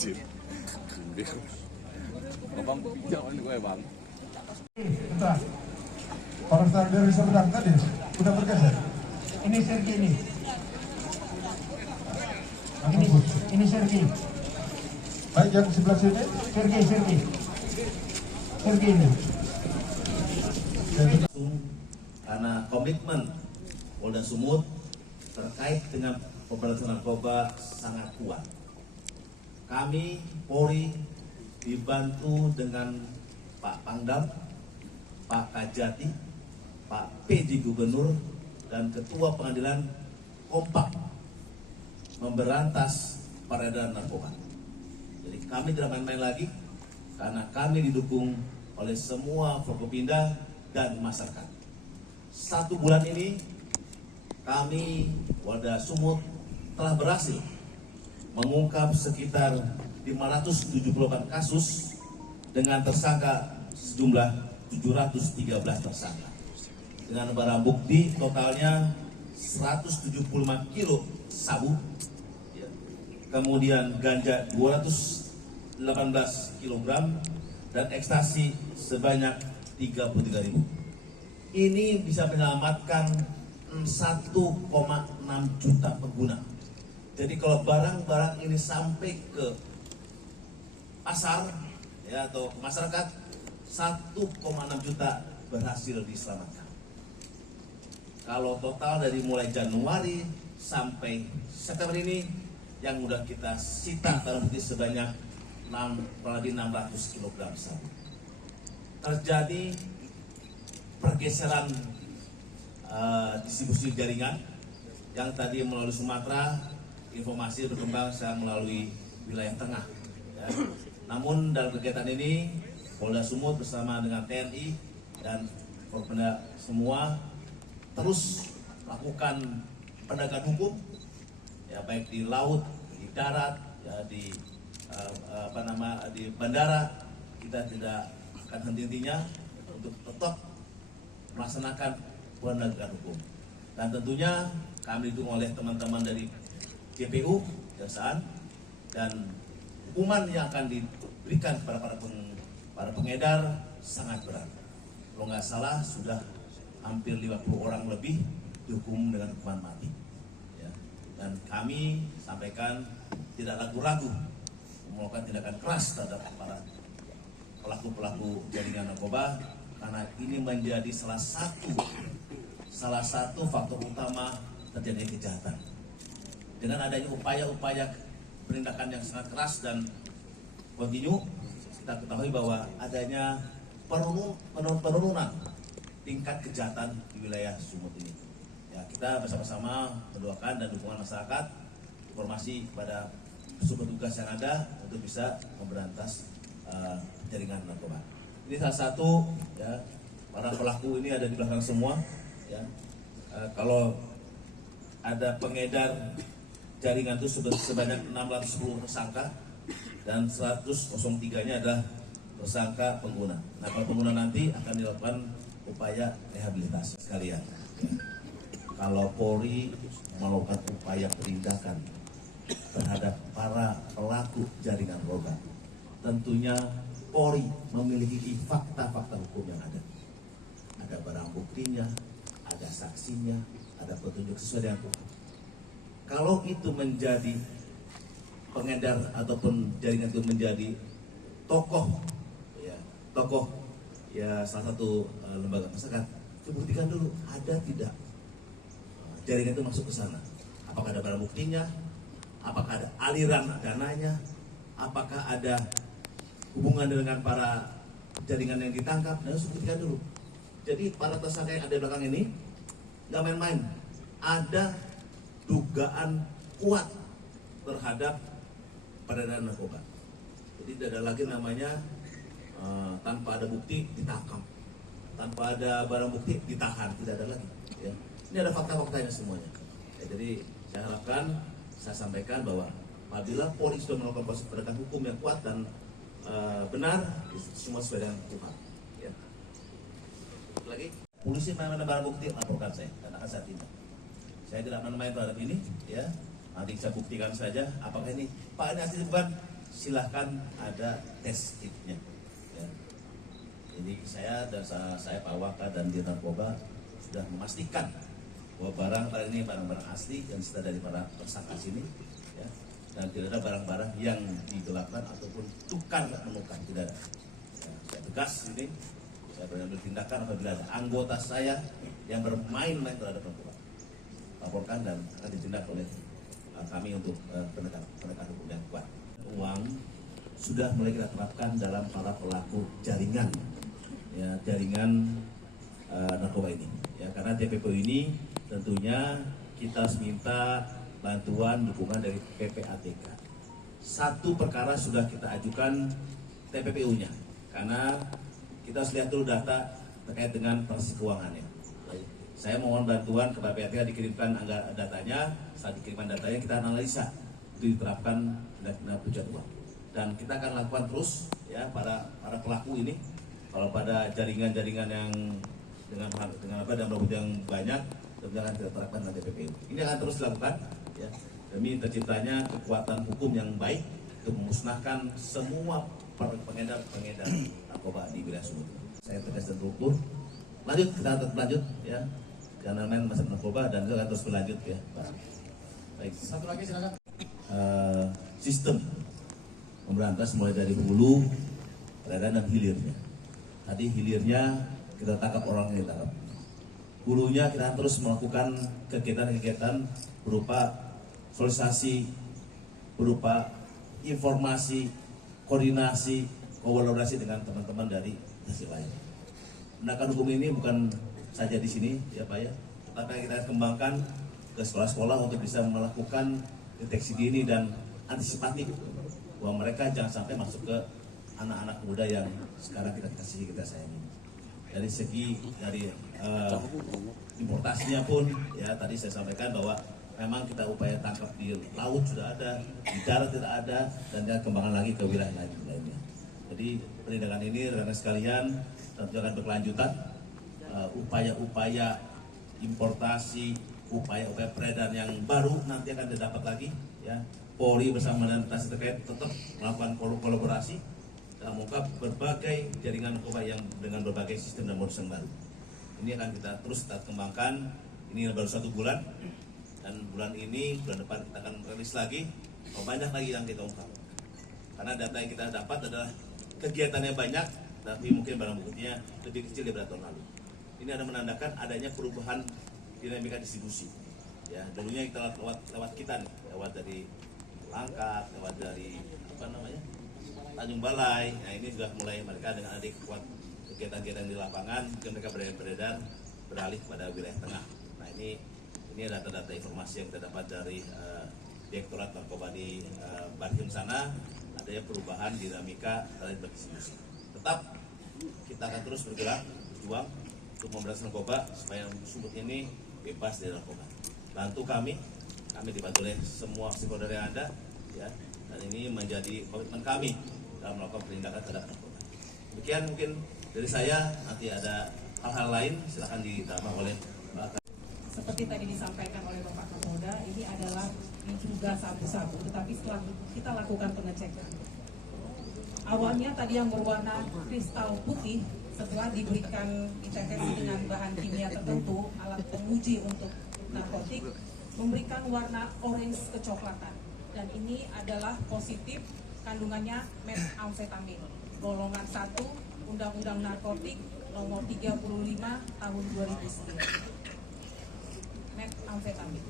Anjir. Bang, jangan gue bang. Bentar. Polresta dari Sumedang tadi udah bergeser. Ini Sergi ini. Ini Sergi. Baik yang sebelah sini. Sergi ini. Karena komitmen Polda Sumut terkait dengan pemberantasan narkoba sangat kuat. Kami Polri dibantu dengan Pak Pangdam, Pak Kajati, Pak PJ Gubernur, dan Ketua Pengadilan kompak memberantas peredaran narkoba. Jadi kami tidak main-main lagi karena kami didukung oleh semua Forkopimda dan masyarakat. 1 bulan ini kami Polda Sumut telah berhasil mengungkap sekitar 578 kasus dengan tersangka sejumlah 713 tersangka. Dengan barang bukti totalnya 175 kilo sabu, kemudian ganja 218 kg dan ekstasi sebanyak 33.000. Ini bisa menyelamatkan 1,6 juta pengguna. Jadi kalau barang-barang ini sampai ke pasar ya atau ke masyarakat, 1,6 juta berhasil diselamatkan. Kalau total dari mulai Januari sampai September ini yang sudah kita sita barang bukti sebanyak lebih 600 kg sabu. Terjadi pergeseran distribusi jaringan yang tadi melalui Sumatera, informasi berkembang sekarang melalui wilayah tengah. Ya. Namun dalam kegiatan ini Polda Sumut bersama dengan TNI dan Forkopimda semua terus lakukan penegakan hukum, ya baik di laut, di darat, ya di di bandara. Kita tidak akan henti-hentinya untuk tetap melaksanakan penegakan hukum. Dan tentunya kami didukung oleh teman-teman dari JPU, Kejaksaan, dan hukuman yang akan diberikan kepada para pengedar sangat berat. Kalau nggak salah sudah hampir 50 orang lebih dihukum dengan hukuman mati. Ya. Dan kami sampaikan tidak ragu-ragu melakukan tindakan keras terhadap para pelaku-pelaku jaringan narkoba karena ini menjadi salah satu faktor utama terjadinya kejahatan. Dengan adanya upaya-upaya penindakan yang sangat keras dan kontinu, kita ketahui bahwa adanya penurunan tingkat kejahatan di wilayah Sumut ini. Ya, kita bersama-sama mendoakan dan dukungan masyarakat, informasi kepada petugas yang ada untuk bisa memberantas jaringan narkoba. Ini salah satu, ya, para pelaku ini ada di belakang semua. Ya. Kalau ada pengedar jaringan itu sebanyak 610 tersangka dan 103-nya adalah tersangka pengguna. Nah, kalau pengguna nanti akan dilakukan upaya rehabilitasi sekalian. Ya. Kalau Polri melakukan upaya penindakan terhadap para pelaku jaringan narkoba, tentunya Polri memiliki fakta-fakta hukum yang ada. Ada barang buktinya, ada saksinya, ada petunjuk sesuai dengan hukum. Kalau itu menjadi pengedar ataupun jaringan itu menjadi tokoh ya salah satu lembaga masyarakat, buktikan dulu ada tidak jaringan itu masuk ke sana. Apakah ada barang buktinya? Apakah ada aliran dananya? Apakah ada hubungan dengan para jaringan yang ditangkap? Dan harus buktikan dulu. Jadi para tersangka yang ada di belakang ini nggak main-main. Ada dugaan kuat terhadap peredaran narkoba. Jadi tidak ada lagi namanya tanpa ada bukti ditangkap, tanpa ada barang bukti ditahan, tidak ada lagi. Ya. Ini ada fakta-faktanya semuanya. Ya, jadi saya harapkan, saya sampaikan bahwa apabila Polri sudah melakukan proses penegakan hukum yang kuat dan benar, semua sesuai dengan Tuhan. Ya. Lagi, polisi mana barang bukti laporkan saya dan akan saya tindak. Saya tidak main-main terhadap ini, ya. Nanti saya buktikan saja apakah ini Pak ini asli bukan. silahkan ada tes kitnya. Ya. Jadi saya dan saya Pak Waka dan Dirjen Narkoba sudah memastikan bahwa barang ini barang-barang asli yang disita dari para tersangka sini, ya, dan tidak ada barang-barang yang digelapkan ataupun tukar menukar, tidak ada. Ya, saya tegas ini, saya berambil tindakan apabila ada anggota saya yang bermain-main terhadap narkoba, laporkan dan akan ditindak oleh kami untuk penegakan hukum yang kuat. Uang sudah mulai kita terapkan dalam para pelaku jaringan, ya, jaringan narkoba ini, ya, karena TPPU ini tentunya kita harus minta bantuan dukungan dari PPATK. Satu perkara sudah kita ajukan TPPU-nya, karena kita harus lihat dulu data terkait dengan proses keuangannya. Saya mohon bantuan kepada PPATK dikirimkan datanya. Saat dikirimkan datanya kita analisa, itu diterapkan tindak pencucian uang. Dan kita akan lakukan terus, ya, para pelaku ini. Kalau pada jaringan-jaringan yang dengan beberapa yang banyak, tentunya akan kita terapkan dengan TPPU. Ini akan terus dilakukan, ya, demi terciptanya kekuatan hukum yang baik untuk memusnahkan semua pengedar narkoba di wilayah Sumut. Saya tegas dan terukur. Lanjut, kita lanjut, ya. Jangan main masalah narkoba dan kita akan terus berlanjut, ya, Pak. Baik. Satu lagi silakan. Sistem memberantas mulai dari hulu, peredaran dan hilirnya. Tadi hilirnya kita tangkap orang yang ditangkap. Hulunya kita terus melakukan kegiatan-kegiatan berupa sosialisasi, berupa informasi, koordinasi, kolaborasi dengan teman-teman dari hasil lain. Penegakan hukum ini bukan saja di sini, ya Pak, ya, tetapi kita kembangkan ke sekolah-sekolah untuk bisa melakukan deteksi dini dan antisipatif bahwa mereka jangan sampai masuk ke anak-anak muda yang sekarang kita kasih, kita sayangi. Dari segi importasinya pun, ya, tadi saya sampaikan bahwa memang kita upaya tangkap di laut sudah ada, di darat tidak ada, dan kita kembangkan lagi ke wilayah lainnya. Jadi penindakan ini, rekan sekalian, tentu akan berkelanjutan. Upaya-upaya importasi, upaya-upaya peredaran yang baru nanti akan didapat lagi, ya. Polri bersama dengan instansi terkait tetap melakukan kolaborasi dalam mengungkap berbagai jaringan narkoba yang dengan berbagai sistem dan modus yang baru. Ini akan kita terus kembangkan. Ini baru 1 bulan, dan bulan depan kita akan rilis lagi. Banyak lagi yang kita ungkap. Karena data yang kita dapat adalah kegiatannya banyak, tapi mungkin barang buktinya lebih kecil daripada tahun lalu. Ini ada menandakan adanya perubahan dinamika distribusi. Ya, dulunya kita lewat kita nih, lewat dari Langkat, lewat dari Tanjung Balai. Nah, ini sudah mulai mereka dengan adik kuat kegiatan-kegiatan di lapangan, mungkin mereka beredar beralih pada wilayah tengah. Nah, ini data-data informasi yang kita dapat dari Direktorat Narkoba di Barkim sana, adanya perubahan dinamika terkait berdistribusi. Tetap kita akan terus bergerak, berjuang untuk memberantas narkoba supaya Sumut ini bebas dari narkoba. Bantu kami dibantu oleh semua stakeholder yang ada, ya, dan ini menjadi komitmen kami dalam melakukan penindakan terhadap narkoba. Demikian mungkin dari saya. Nanti ada hal-hal lain silakan ditambah oleh Pak. Seperti tadi disampaikan oleh Bapak Kapolda, ini adalah diduga sabu-sabu, tetapi setelah kita lakukan pengecekan, awalnya tadi yang berwarna kristal putih, setelah diberikan deteksi dengan bahan kimia tertentu, alat penguji untuk narkotik, memberikan warna orange kecoklatan, dan ini adalah positif kandungannya metamfetamin golongan 1 Undang-Undang Narkotik nomor 35 tahun 2009. Metamfetamin.